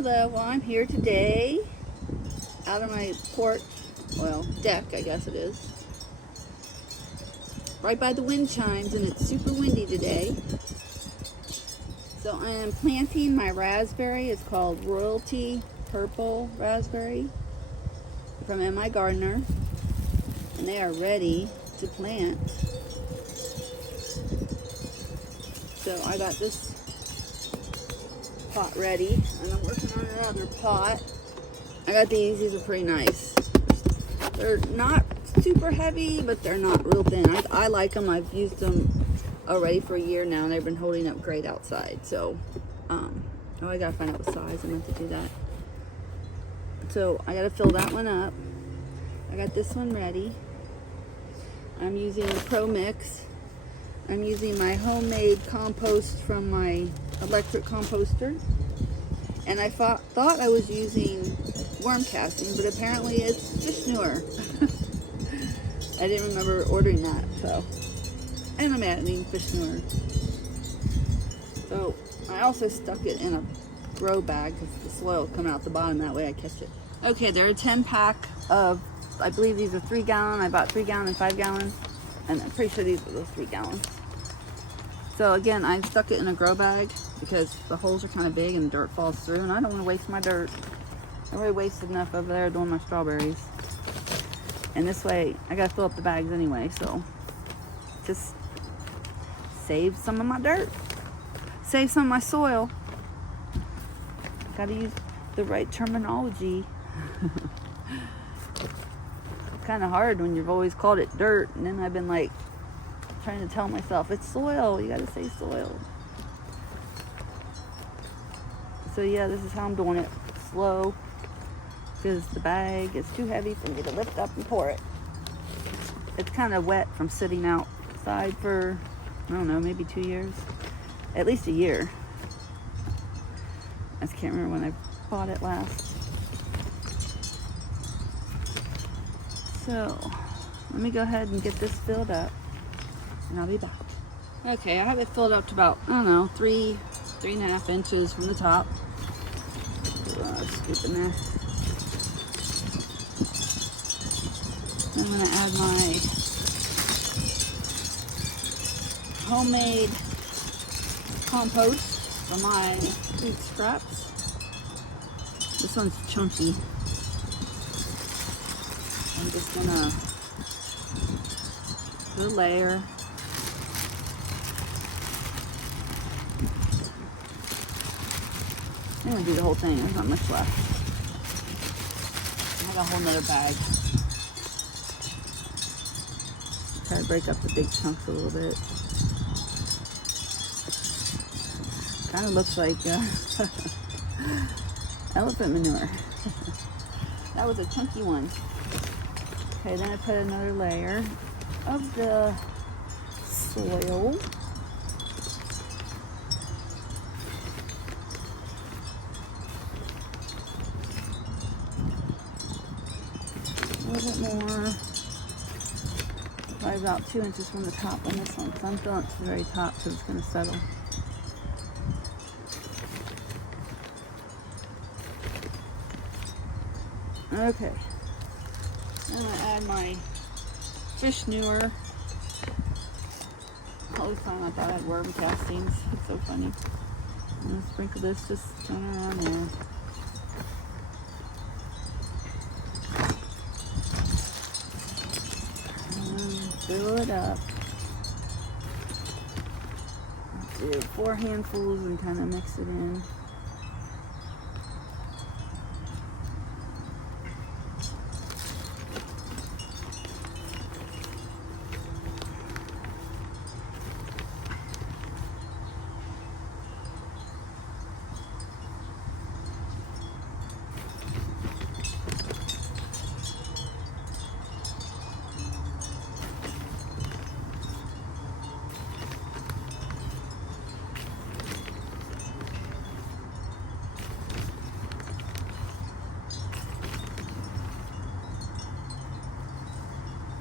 Hello, well I'm here today out of my porch, well deck I guess it is, right by the wind chimes, and it's super windy today. So I am planting my raspberry. It's called Royalty Purple Raspberry from My Gardener, and they are ready to plant. So I got this pot ready, and I'm working on another pot. I got these are pretty nice. They're not super heavy, but they're not real thin. I like them. I've used them already for a year now, and they've been holding up great outside. So, oh, I gotta find out what size. I meant to do that. So I gotta fill that one up. I got this one ready. I'm using a Pro Mix. I'm using my homemade compost from my electric composter. And I thought I was using worm casting, but apparently it's fish manure. I didn't remember ordering that, so. And I'm adding fish manure. So I also stuck it in a grow bag because the soil coming out the bottom, that way I catch it. Okay, they're a 10-pack of, I believe these are 3 gallon. I bought 3 gallon and 5 gallon, and I'm pretty sure these are those 3 gallons. So again, I stuck it in a grow bag because the holes are kind of big and the dirt falls through, and I don't want to waste my dirt. I already wasted enough over there doing my strawberries. And this way, I gotta fill up the bags anyway, so just save some of my dirt. Save some of my soil. Gotta use the right terminology. It's kind of hard when you've always called it dirt, and then I've been like trying to tell myself it's soil. You gotta say soil. So yeah, this is how I'm doing it. Slow, because the bag is too heavy for me to lift up and pour it. It's kind of wet from sitting outside for, I don't know, maybe 2 years. At least a year. I just can't remember when I bought it last. So, let me go ahead and get this filled up, and I'll be back. Okay, I have it filled up to about, I don't know, 3.5 inches from the top. Scoop in there. I'm going to add my homemade compost from my food scraps. This one's chunky. I'm just going to do a layer. I'm going to do the whole thing. There's not much left. I got a whole nother bag. Try to break up the big chunks a little bit. Kind of looks like elephant manure. That was a chunky one. Okay, then I put another layer of the soil. A little bit more. Probably about 2 inches from the top on this one, because I'm filling it to the very top because it's going to settle. Okay. I'm going to add my fish manure. All this time I thought I had worm castings. It's so funny. I'm going to sprinkle this just going around there. Fill it up. Do 4 handfuls and kind of mix it in.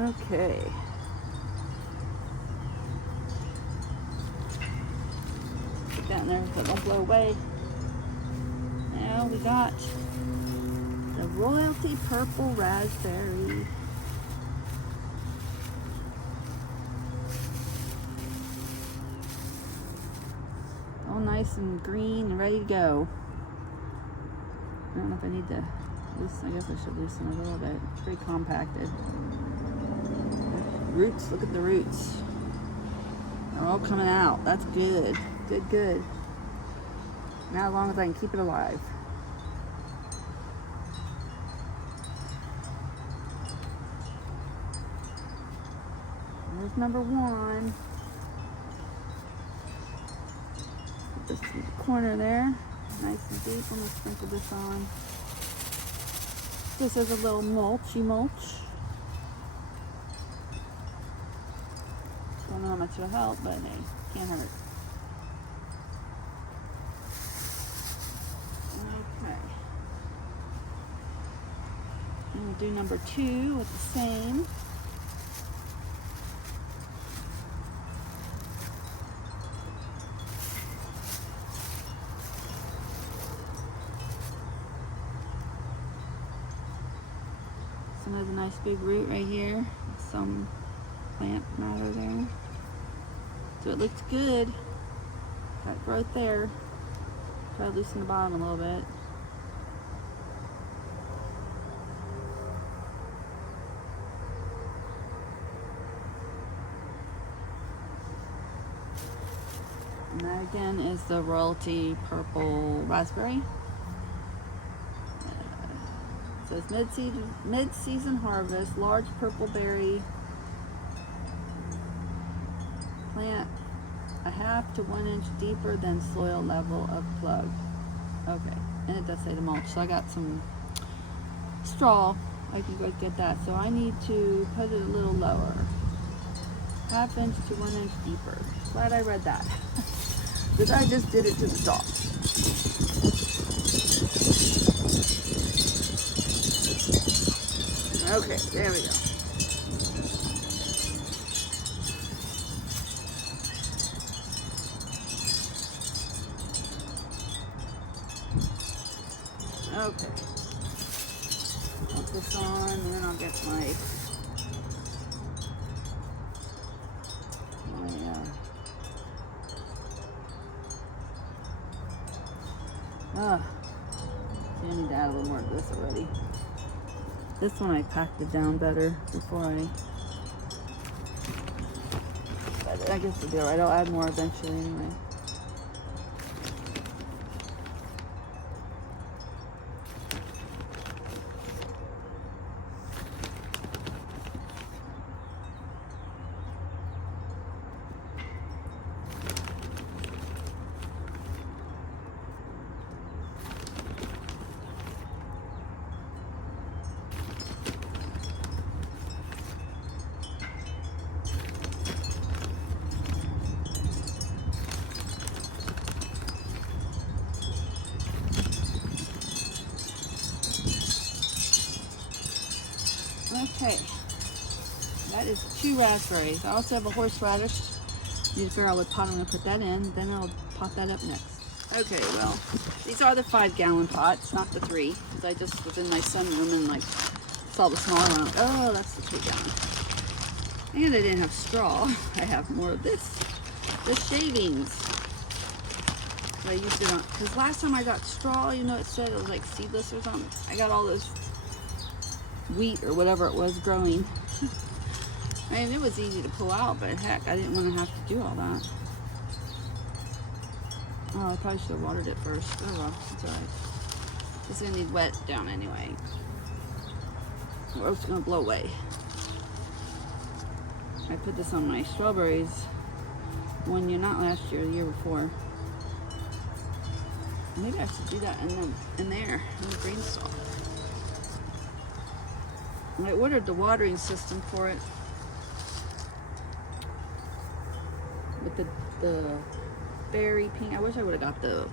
Okay. Put that in there so it won't blow away. Now we got the Royalty Purple Raspberry. All nice and green and ready to go. I don't know if I need to loosen. I guess I should loosen a little bit. It's pretty compacted. Roots, look at the roots. They're all coming out. That's good. Good, good. Now as long as I can keep it alive. There's number one. Put this in the corner there. Nice and deep. I'm going to sprinkle this on. This is a little mulchy mulch. Don't know how much it'll help, but hey, can't hurt. Okay. And we'll do number two with the same. There's a nice big root right here. Some plant matter there. So it looks good. Got growth there. Try to loosen the bottom a little bit. And that again is the Royalty Purple Raspberry. It says mid-season harvest, large purple berry, plant a 1/2 to 1 inch deeper than soil level of plug. Okay, and it does say the mulch, so I got some straw. I can go get that. So I need to put it a little lower, 1/2 inch to 1 inch deeper. Glad I read that, because I just did it to the dog. Okay, there we go. Okay. Put this on, and then I'll get my see, I need to add a little more of this already. This one I packed it down better before but I guess it'll be alright. I'll add more eventually anyway. Okay, that is 2 raspberries. I also have a horseradish. Need to figure out what pot I'm going to put that in. Then I'll pot that up next. Okay, well, these are the 5-gallon pots, not the 3. Because I just was in my sunroom and like saw the smaller one. Oh, that's the 2-gallon. And I didn't have straw. I have more of this. The shavings. So I used it on, because last time I got straw, you know, it said it was like seedless or something. I got all those wheat or whatever it was growing. And it was easy to pull out, but heck, I didn't want to have to do all that. Oh, I probably should have watered it first. Oh well, it's alright. It's gonna need wet down anyway, or it's gonna blow away. I put this on my strawberries one year, not last year, the year before. Maybe I should do that in there, in the green stalk. I ordered the watering system for it with the berry pink. I wish I would have got the.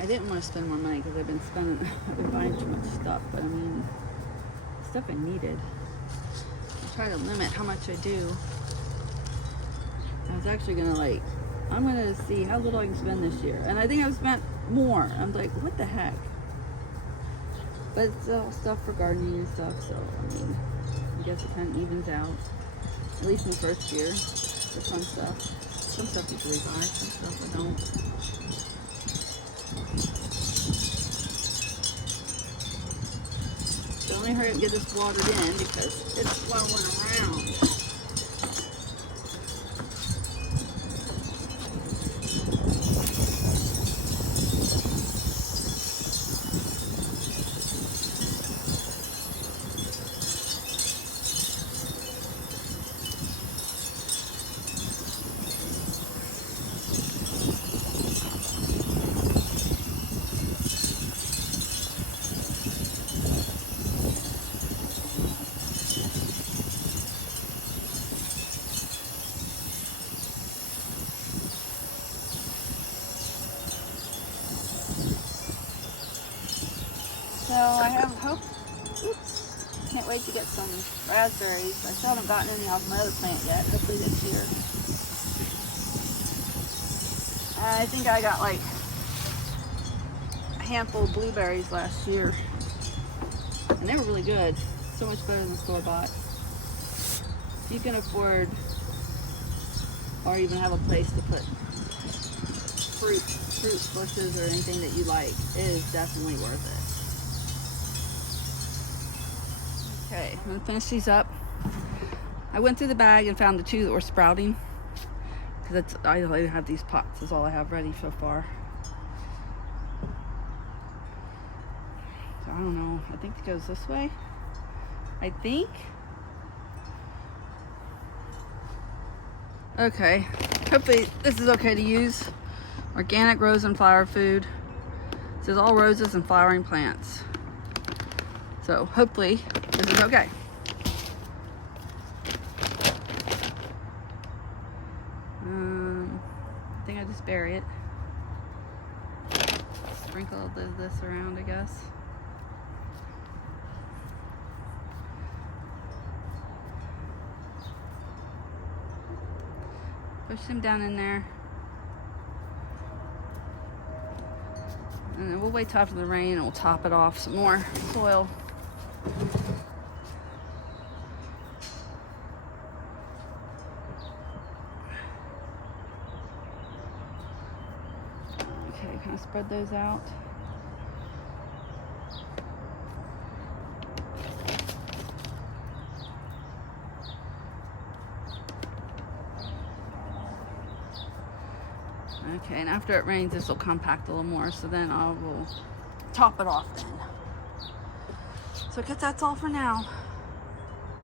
I didn't want to spend more money because I've been buying too much stuff. But I mean, stuff I needed. I try to limit how much I do. I was actually gonna I'm gonna see how little I can spend this year, and I think I've spent more. I'm like, what the heck? But it's all stuff for gardening and stuff, so I mean, I guess it kind of evens out. At least in the first year, the fun stuff. Some stuff you really buy, some stuff I don't. So only hurry up and get this watered in because it's flowing around. So I have hope. Oops! Can't wait to get some raspberries. I still haven't gotten any off my other plant yet. Hopefully this year. I think I got like a handful of blueberries last year, and they were really good. So much better than the store bought. If you can afford, or even have a place to put fruit bushes or anything that you like, it is definitely worth it. Okay, I'm gonna finish these up. I went through the bag and found the 2 that were sprouting, because I only have these pots, is all I have ready so far. So I don't know, I think it goes this way. I think. Okay, hopefully this is okay to use. Organic rose and flower food. It says all roses and flowering plants. So hopefully this is okay. I think I just bury it. Sprinkle this around, I guess. Push them down in there. And then we'll wait till after the rain and we'll top it off some more soil. Okay, kind of spread those out. Okay, and after it rains, this will compact a little more, so then I will top it off then. So I guess that's all for now.